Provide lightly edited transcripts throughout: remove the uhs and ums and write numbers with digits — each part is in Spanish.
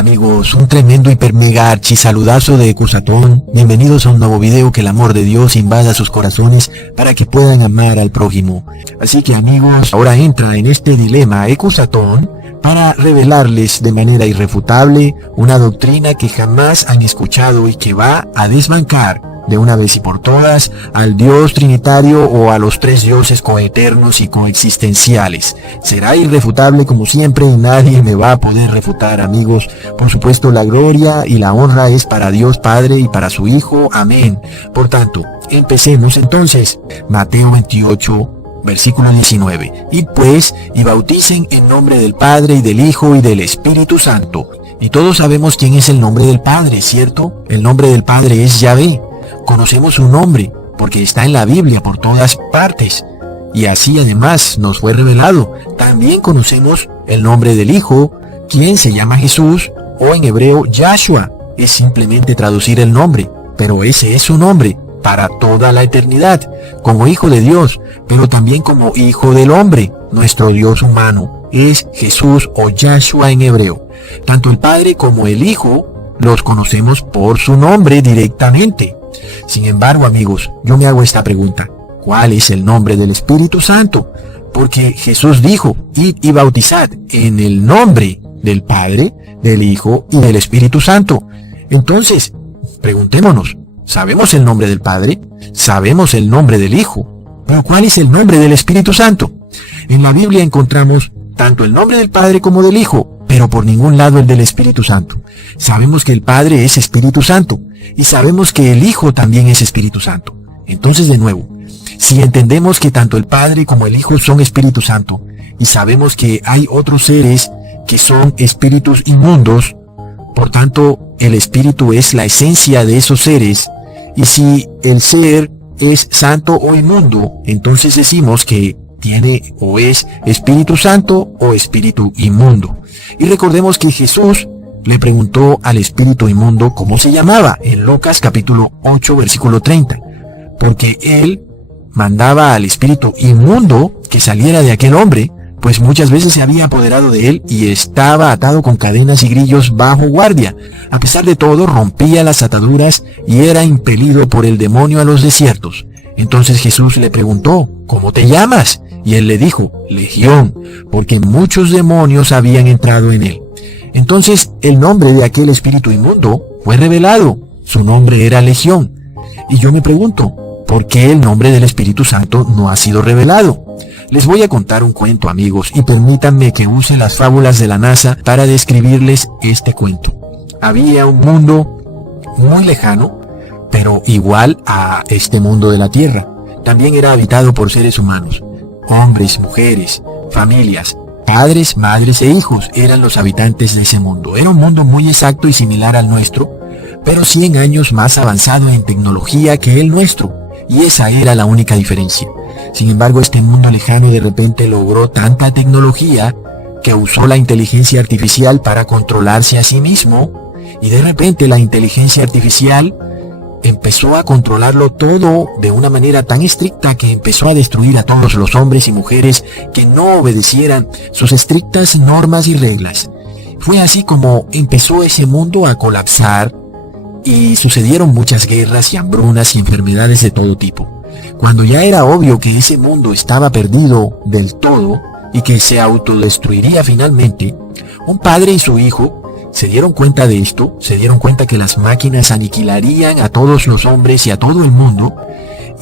amigos, un tremendo hiper mega archi saludazo de Ecusatón. Bienvenidos a un nuevo video. Que el amor de Dios invada sus corazones para que puedan amar al prójimo. Así que amigos, ahora entra en este dilema Ecusatón para revelarles de manera irrefutable una doctrina que jamás han escuchado y que va a desbancar de una vez y por todas al Dios Trinitario o a los tres dioses coeternos y coexistenciales. Será irrefutable como siempre y nadie me va a poder refutar, amigos. Por supuesto, la gloria y la honra es para Dios Padre y para su Hijo. Amén. Por tanto, empecemos entonces. Mateo 28, versículo 19. Y bauticen en nombre del Padre y del Hijo y del Espíritu Santo. Y todos sabemos quién es el nombre del Padre, ¿cierto? El nombre del Padre es Yahvé. Conocemos su nombre porque está en la Biblia por todas partes y así además nos fue revelado. También conocemos el nombre del Hijo, quien se llama Jesús, o en hebreo Yahshua. Es simplemente traducir el nombre, pero ese es su nombre para toda la eternidad, como Hijo de Dios, pero también como Hijo del Hombre. Nuestro Dios humano es Jesús o Yahshua en hebreo. Tanto el Padre como el Hijo los conocemos por su nombre directamente. Sin embargo, amigos, yo me hago esta pregunta: ¿cuál es el nombre del Espíritu Santo? Porque Jesús dijo: id y bautizad en el nombre del Padre, del Hijo y del Espíritu Santo. Entonces, preguntémonos, ¿sabemos el nombre del Padre? ¿Sabemos el nombre del Hijo? ¿Pero cuál es el nombre del Espíritu Santo? En la Biblia encontramos tanto el nombre del Padre como del Hijo, pero por ningún lado el del Espíritu Santo. Sabemos que el Padre es Espíritu Santo y sabemos que el Hijo también es Espíritu Santo. Entonces, de nuevo, si entendemos que tanto el Padre como el Hijo son Espíritu Santo y sabemos que hay otros seres que son espíritus inmundos, por tanto, el Espíritu es la esencia de esos seres, y si el ser es santo o inmundo, entonces decimos que tiene o es Espíritu Santo o Espíritu inmundo. Y recordemos que Jesús le preguntó al espíritu inmundo cómo se llamaba en Lucas capítulo 8 versículo 30, porque él mandaba al espíritu inmundo que saliera de aquel hombre, pues muchas veces se había apoderado de él y estaba atado con cadenas y grillos bajo guardia. A pesar de todo, rompía las ataduras y era impelido por el demonio a los desiertos. Entonces Jesús le preguntó: ¿cómo te llamas? Y él le dijo: Legión, porque muchos demonios habían entrado en él. Entonces el nombre de aquel espíritu inmundo fue revelado. Su nombre era Legión. Y yo me pregunto, ¿por qué el nombre del Espíritu Santo no ha sido revelado? Les voy a contar un cuento, amigos, y permítanme que use las fábulas de la NASA para describirles este cuento. Había un mundo muy lejano, pero igual a este mundo de la Tierra. También era habitado por seres humanos. Hombres, mujeres, familias, padres, madres e hijos eran los habitantes de ese mundo. Era un mundo muy exacto y similar al nuestro, pero 100 años más avanzado en tecnología que el nuestro. Y esa era la única diferencia. Sin embargo, este mundo lejano de repente logró tanta tecnología que usó la inteligencia artificial para controlarse a sí mismo. Y de repente la inteligencia artificial empezó a controlarlo todo de una manera tan estricta que empezó a destruir a todos los hombres y mujeres que no obedecieran sus estrictas normas y reglas. Fue así como empezó ese mundo a colapsar y sucedieron muchas guerras y hambrunas y enfermedades de todo tipo. Cuando ya era obvio que ese mundo estaba perdido del todo y que se autodestruiría finalmente, un padre y su hijo se dieron cuenta de esto, se dieron cuenta que las máquinas aniquilarían a todos los hombres y a todo el mundo,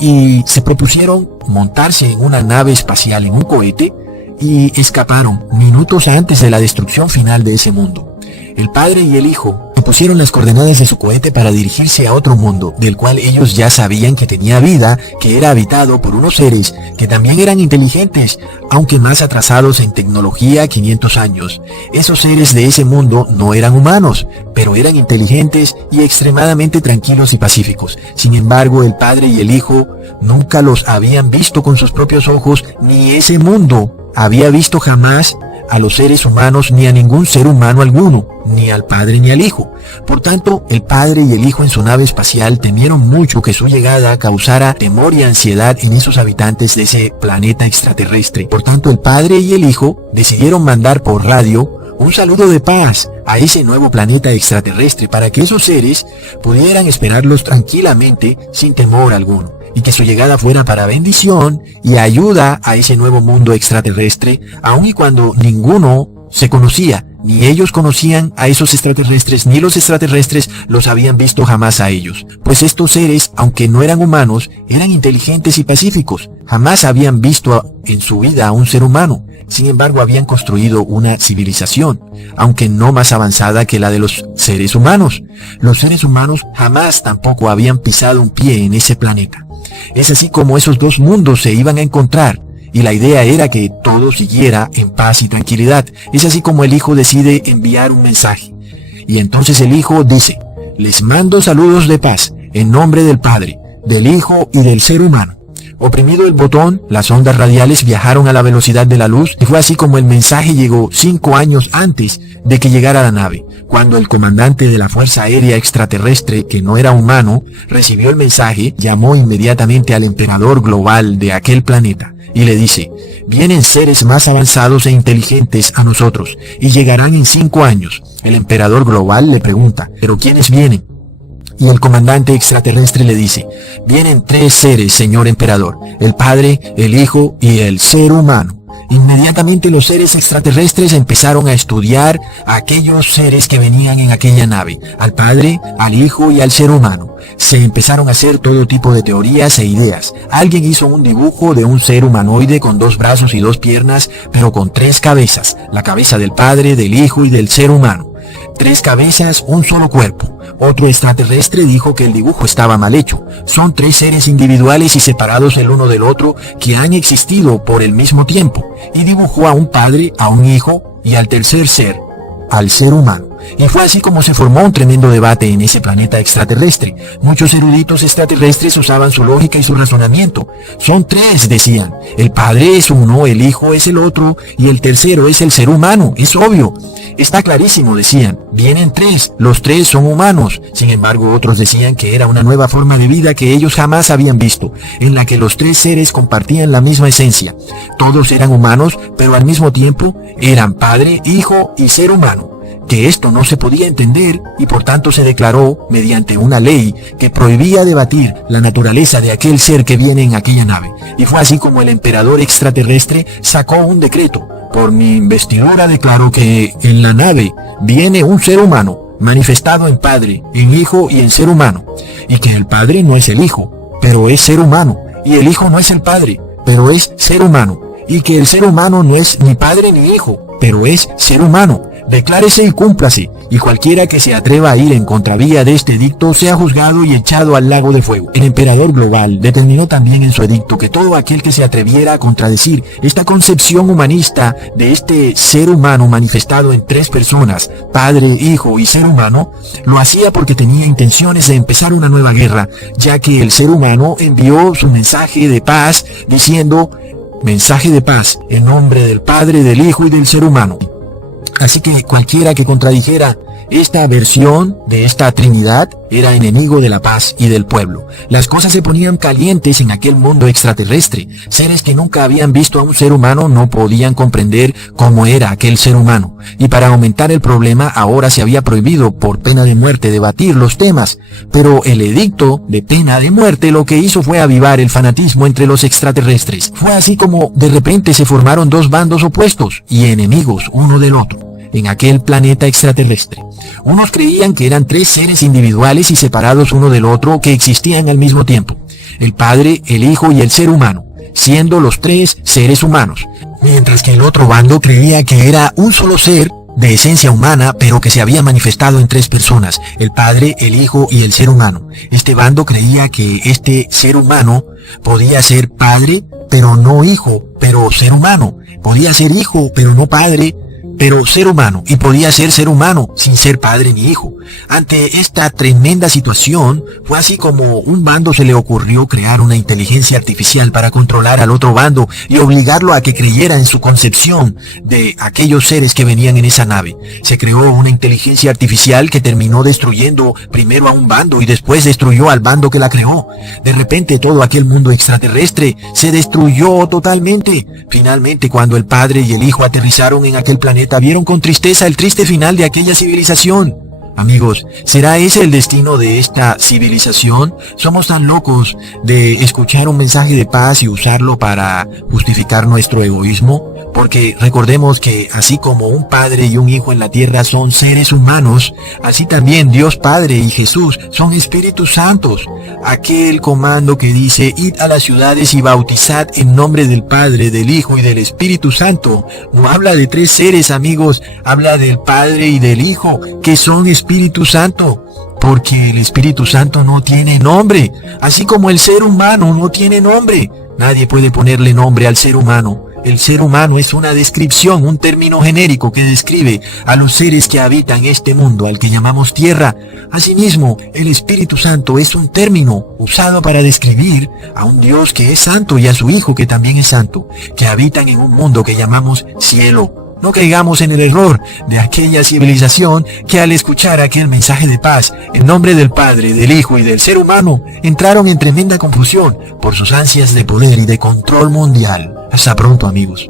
y se propusieron montarse en una nave espacial, en un cohete, y escaparon minutos antes de la destrucción final de ese mundo. El padre y el hijo pusieron las coordenadas de su cohete para dirigirse a otro mundo, del cual ellos ya sabían que tenía vida, que era habitado por unos seres que también eran inteligentes, aunque más atrasados en tecnología 500 años. Esos seres de ese mundo no eran humanos, pero eran inteligentes y extremadamente tranquilos y pacíficos. Sin embargo, el padre y el hijo nunca los habían visto con sus propios ojos, ni ese mundo había visto jamás a los seres humanos ni a ningún ser humano alguno, ni al padre ni al hijo. Por tanto, el padre y el hijo en su nave espacial temieron mucho que su llegada causara temor y ansiedad en esos habitantes de ese planeta extraterrestre. Por tanto, el padre y el hijo decidieron mandar por radio un saludo de paz a ese nuevo planeta extraterrestre para que esos seres pudieran esperarlos tranquilamente sin temor alguno, y que su llegada fuera para bendición y ayuda a ese nuevo mundo extraterrestre, aun y cuando ninguno se conocía, ni ellos conocían a esos extraterrestres, ni los extraterrestres los habían visto jamás a ellos. Pues estos seres, aunque no eran humanos, eran inteligentes y pacíficos. Jamás habían visto en su vida a un ser humano. Sin embargo, habían construido una civilización, aunque no más avanzada que la de los seres humanos. Los seres humanos jamás tampoco habían pisado un pie en ese planeta. Es así como esos dos mundos se iban a encontrar, y la idea era que todo siguiera en paz y tranquilidad. Es así como el Hijo decide enviar un mensaje. Y entonces el Hijo dice: les mando saludos de paz, en nombre del Padre, del Hijo y del ser humano. Oprimido el botón, las ondas radiales viajaron a la velocidad de la luz, y fue así como el mensaje llegó 5 años antes de que llegara la nave. Cuando el comandante de la Fuerza Aérea Extraterrestre, que no era humano, recibió el mensaje, llamó inmediatamente al emperador global de aquel planeta y le dice: vienen seres más avanzados e inteligentes a nosotros y llegarán en 5 años. El emperador global le pregunta: ¿pero quiénes vienen? Y el comandante extraterrestre le dice: vienen 3 seres, señor emperador, el Padre, el Hijo y el ser humano. Inmediatamente los seres extraterrestres empezaron a estudiar a aquellos seres que venían en aquella nave, al Padre, al Hijo y al ser humano. Se empezaron a hacer todo tipo de teorías e ideas. Alguien hizo un dibujo de un ser humanoide con 2 brazos y 2 piernas, pero con 3 cabezas, la cabeza del Padre, del Hijo y del ser humano. 3 cabezas, un solo cuerpo. Otro extraterrestre dijo que el dibujo estaba mal hecho. Son 3 seres individuales y separados el uno del otro que han existido por el mismo tiempo. Y dibujó a un padre, a un hijo y al tercer ser, al ser humano. Y fue así como se formó un tremendo debate en ese planeta extraterrestre. Muchos eruditos extraterrestres usaban su lógica y su razonamiento. Son 3, decían. El Padre es uno, el Hijo es el otro y el tercero es el ser humano. Es obvio. Está clarísimo, decían. Vienen 3, los 3 son humanos. Sin embargo, otros decían que era una nueva forma de vida que ellos jamás habían visto, en la que los 3 seres compartían la misma esencia. Todos eran humanos, pero al mismo tiempo eran Padre, Hijo y ser humano. Que esto no se podía entender y por tanto se declaró mediante una ley que prohibía debatir la naturaleza de aquel ser que viene en aquella nave. Y fue así como el emperador extraterrestre sacó un decreto. Por mi investidura declaró que en la nave viene un ser humano, manifestado en Padre, en Hijo y en ser humano. Y que el Padre no es el Hijo, pero es ser humano. Y el Hijo no es el Padre, pero es ser humano. Y que el ser humano no es ni Padre ni Hijo, pero es ser humano. Declárese y cúmplase, y cualquiera que se atreva a ir en contravía de este edicto sea juzgado y echado al lago de fuego. El emperador global determinó también en su edicto que todo aquel que se atreviera a contradecir esta concepción humanista de este ser humano manifestado en 3 personas, Padre, Hijo y ser humano, lo hacía porque tenía intenciones de empezar una nueva guerra, ya que el ser humano envió su mensaje de paz diciendo: mensaje de paz en nombre del Padre, del Hijo y del ser humano. Así que cualquiera que contradijera esta versión de esta Trinidad era enemigo de la paz y del pueblo. Las cosas se ponían calientes en aquel mundo extraterrestre. Seres que nunca habían visto a un ser humano no podían comprender cómo era aquel ser humano. Y para aumentar el problema, ahora se había prohibido por pena de muerte debatir los temas. Pero el edicto de pena de muerte lo que hizo fue avivar el fanatismo entre los extraterrestres. Fue así como de repente se formaron 2 bandos opuestos y enemigos uno del otro en aquel planeta extraterrestre. Unos creían que eran 3 seres individuales y separados uno del otro que existían al mismo tiempo: el Padre, el Hijo y el ser humano, siendo los 3 seres humanos. Mientras que el otro bando creía que era un solo ser de esencia humana, pero que se había manifestado en 3 personas: el Padre, el Hijo y el ser humano. Este bando creía que este ser humano podía ser Padre, pero no Hijo, pero ser humano. Podía ser Hijo, pero no Padre, pero ser humano, y podía ser humano sin ser padre ni hijo. Ante esta tremenda situación, fue así como un bando se le ocurrió crear una inteligencia artificial para controlar al otro bando y obligarlo a que creyera en su concepción de aquellos seres que venían en esa nave. Se creó una inteligencia artificial que terminó destruyendo primero a un bando y después destruyó al bando que la creó. De repente todo aquel mundo extraterrestre se destruyó totalmente. Finalmente, cuando el Padre y el Hijo aterrizaron en aquel planeta profeta vieron con tristeza el triste final de aquella civilización. Amigos, ¿será ese el destino de esta civilización? ¿Somos tan locos de escuchar un mensaje de paz y usarlo para justificar nuestro egoísmo? Porque recordemos que así como un padre y un hijo en la tierra son seres humanos, así también Dios Padre y Jesús son Espíritus Santos. Aquel comando que dice, id a las ciudades y bautizad en nombre del Padre, del Hijo y del Espíritu Santo, no habla de tres seres, amigos, habla del Padre y del Hijo, que son Espíritu Santo. Porque el Espíritu Santo no tiene nombre, así como el ser humano no tiene nombre. Nadie puede ponerle nombre al ser humano. El ser humano es una descripción, un término genérico que describe a los seres que habitan este mundo al que llamamos tierra. Asimismo, el Espíritu Santo es un término usado para describir a un Dios que es santo y a su Hijo que también es santo, que habitan en un mundo que llamamos cielo. No caigamos en el error de aquella civilización que al escuchar aquel mensaje de paz en nombre del Padre, del Hijo y del ser humano, entraron en tremenda confusión por sus ansias de poder y de control mundial. Hasta pronto, amigos.